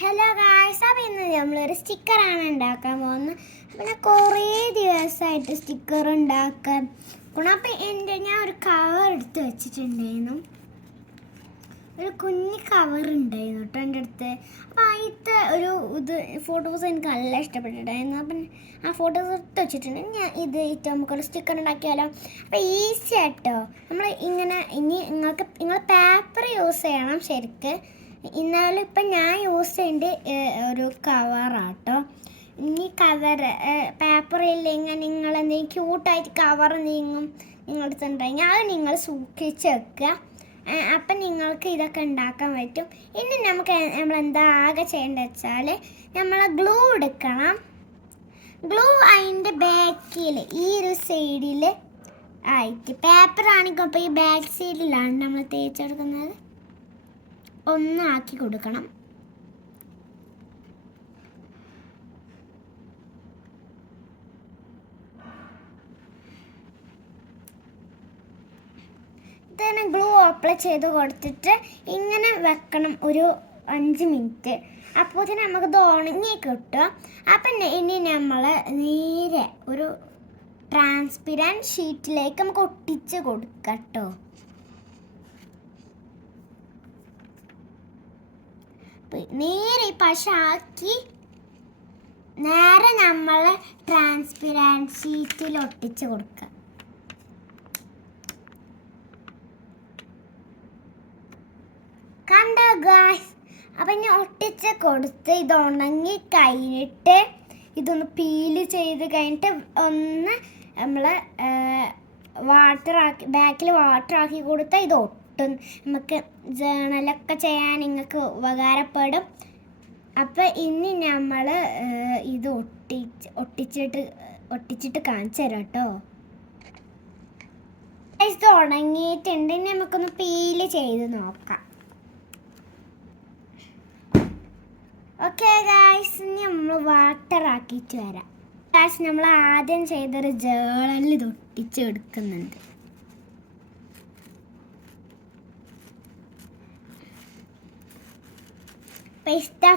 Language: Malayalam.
ഹലോ ഗായ്സ്, അപ്പോൾ ഇന്ന് നമ്മളൊരു സ്റ്റിക്കറാണ് ഉണ്ടാക്കാൻ പോകുന്നത്. പിന്നെ കുറേ ദിവസമായിട്ട് സ്റ്റിക്കർ ഉണ്ടാക്കാൻ പോകണം. അപ്പം ഞാൻ ഒരു കവർ എടുത്ത് വെച്ചിട്ടുണ്ടായിരുന്നു. ഒരു കുഞ്ഞ് കവർ ഉണ്ടായിരുന്നു കേട്ടോ എൻ്റെ അടുത്ത്. അപ്പോൾ അതിലത്തെ ഇത് ഫോട്ടോസ് എനിക്ക് നല്ല ഇഷ്ടപ്പെട്ടിട്ടുണ്ടായിരുന്നു. അപ്പം ആ ഫോട്ടോസ് എടുത്ത് വെച്ചിട്ടുണ്ട്. ഞാൻ ഇത് നമുക്കൊരു സ്റ്റിക്കർ ഉണ്ടാക്കിയാലോ. അപ്പോൾ ഈസി ആയിട്ടോ. നമ്മൾ ഇങ്ങനെ നിങ്ങൾ പേപ്പർ യൂസ് ചെയ്യണം ശരിക്ക്. എന്നാലും ഇപ്പം ഞാൻ യൂസ് ചെയ്യേണ്ട ഒരു കവറാട്ടോ. ഇനി കവർ പേപ്പറില്ലെങ്കിൽ നിങ്ങൾ എന്തെങ്കിലും ക്യൂട്ടായിട്ട് കവർ നിങ്ങളടുത്തുണ്ടെങ്കിൽ അത് നിങ്ങൾ സൂക്ഷിച്ച് വെക്കുക. അപ്പം നിങ്ങൾക്ക് ഇതൊക്കെ ഉണ്ടാക്കാൻ പറ്റും. ഇനി നമ്മൾ എന്താ ആകെ ചെയ്യേണ്ടത് വെച്ചാൽ നമ്മൾ ഗ്ലൂ എടുക്കണം. ഗ്ലൂ അതിൻ്റെ ബാക്കിൽ ഈ ഒരു സൈഡിൽ ആയിട്ട് പേപ്പർ ആണെങ്കിൽ അപ്പോൾ ഈ ബാക്ക് സൈഡിലാണ് നമ്മൾ തേച്ചെടുക്കുന്നത്. ഒന്നാക്കി കൊടുക്കണം. ഇതിന് ഗ്ലൂ അപ്ലൈ ചെയ്ത് കൊടുത്തിട്ട് ഇങ്ങനെ വെക്കണം ഒരു 5 മിനിറ്റ്. അപ്പോൾ തന്നെ നമുക്കിത് ഉണങ്ങി കിട്ടും. അപ്പം ഇനി നമ്മൾ നേരെ ഒരു ട്രാൻസ്പെറൻറ്റ് ഷീറ്റിലേക്ക് നമുക്ക് ഒട്ടിച്ച് കൊടുക്കാം കേട്ടോ. നേരെ പശ ആക്കി നേരെ നമ്മൾ ട്രാൻസ്പെറൻറ്റ് ഷീറ്റിൽ ഒട്ടിച്ച് കൊടുക്കുക. കണ്ടോ ഗായ്സ്? അപ്പം ഞാൻ ഒട്ടിച്ച് കൊടുത്ത് ഇത് ഉണങ്ങി കഴിഞ്ഞിട്ട് ഇതൊന്ന് പീല് ചെയ്ത് കഴിഞ്ഞിട്ട് ഒന്ന് നമ്മൾ ബാക്കിൽ വാട്ടർ ആക്കി കൊടുത്താൽ ഇത് ഒട്ടും. നമുക്ക് ജേണലൊക്കെ ചെയ്യാൻ നിങ്ങൾക്ക് ഉപകാരപ്പെടും. അപ്പം ഇനി നമ്മൾ ഇത് ഒട്ടിച്ചിട്ട് കാണിച്ചു തരാം കേട്ടോ. ഇത് ഉണങ്ങിയിട്ടുണ്ട്. ഇനി നമുക്കൊന്ന് പീല് ചെയ്ത് നോക്കാം. ഓക്കെ ഗായ്സ്, ഇനി നമ്മൾ വാട്ടർ ആക്കിയിട്ട് വരാം. ഗായ്സ്, നമ്മൾ ആദ്യം ചെയ്തൊരു ജേണലിൽ ഇത് ഒട്ടിച്ചെടുക്കുന്നുണ്ട്. ഇഷ്ടം